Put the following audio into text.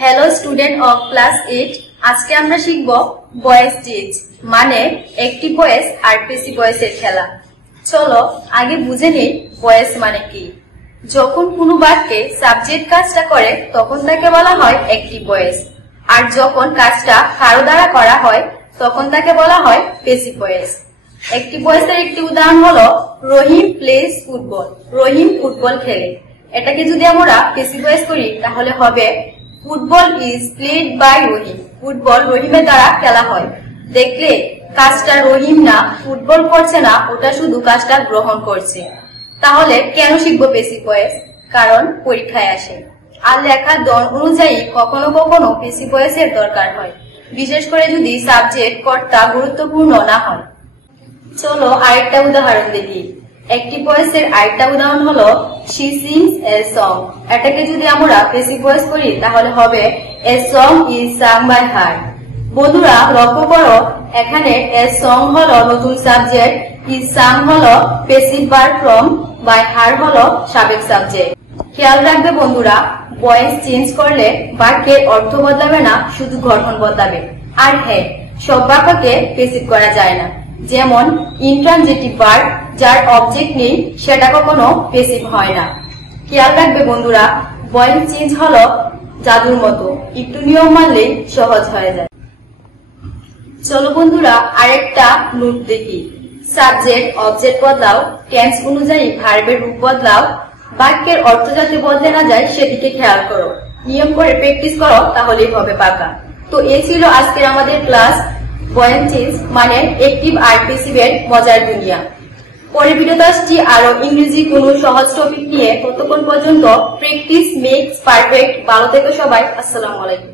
Hello student of class 8, আজকে আমরা শিখব ভয়েস টেজ মানে অ্যাক্টিভ ভয়েস আর প্যাসিভ ভয়েসের খেলা। চলো আগে বুঝে নিই ভয়েস মানে কি। যখন কোনো বাক্যে সাবজেক্ট কাজটা করে তখন তাকে বলা হয় অ্যাক্টিভ ভয়েস, আর যখন কাজটা কারো দ্বারা করা হয় তখন তাকে বলা হয় প্যাসিভ ভয়েস। অ্যাক্টিভ ভয়েসের একটি উদাহরণ হলো Rahim plays football, Rahim football খেলে। এটাকে যদি আমরা প্যাসিভ ভয়েস করি তাহলে হবে football is played by Rahim, football রহিমের দ্বারা খেলা হয়। দেখলে কাজটা রহিম না, ফুটবল করছে না, ওটা শুধু কাজটা গ্রহণ করছে। তাহলে কেন শিখবো প্যাসিভ ভয়েস? কারণ পরীক্ষায় আসে আর লেখার ধরন অনুযায়ী কখনো কখনো প্যাসিভ ভয়েসের দরকার হয়, বিশেষ করে যদি সাবজেক্ট কর্তা গুরুত্বপূর্ণ না হয়। চলো আরেকটা উদাহরণ দেখি। অ্যাক্টিভ ভয়েসের আরেকটা উদাহরণ হলো she sings a song। এটাকে যদি আমরা প্যাসিভ ভয়েস করি তাহলে হবে a song is sung by her। বন্ধুরা লক্ষ্য করো, এখানে a song হলো নতুন সাবজেক্ট, is sung হলো passive verb from, by her হলো সাবেক সাবজেক্ট। খেয়াল রাখবে বন্ধুরা, ভয়েস চেঞ্জ করলে বাক্যের অর্থ বদলাবে না, শুধু গঠন বদলাবে। আর হ্যাঁ, সব বাক্যকে প্যাসিভ করা যায় না। যেমন ইন্ট্রানজিটিভ ভার্ব যার অবজেক্ট নেই সেটা কখনো প্যাসিভ হয় না। খেয়াল রাখবে বন্ধুরা, ভয়েস চেঞ্জ হলো জাদুর মতো, একটু নিয়ম মানলেই সহজ হয়ে যায়। চলো বন্ধুরা আরেকটা নোট দেখি। সাবজেক্ট অবজেক্ট বদলাও, টেন্স অনুযায়ী ভার্বের রূপ বদলাও, বাক্যের অর্থ যাতে বদলে না যায় সেদিকে খেয়াল করো, নিয়ম করে প্র্যাকটিস করো, তাহলেই হবে পাকা। তো এই ছিল আজকের আমাদের ক্লাস ভয়েস চেঞ্জ মানে অ্যাক্টিভ আর প্যাসিভের মজার দুনিয়া। পরের ভিডিওতে আসছি আরো ইংরেজি কোনো সহজ টপিক নিয়ে। ততক্ষণ পর্যন্ত প্র্যাকটিস মেক্স পারফেক্ট। ভালো থেকো সবাই, আসসালামু আলাইকুম।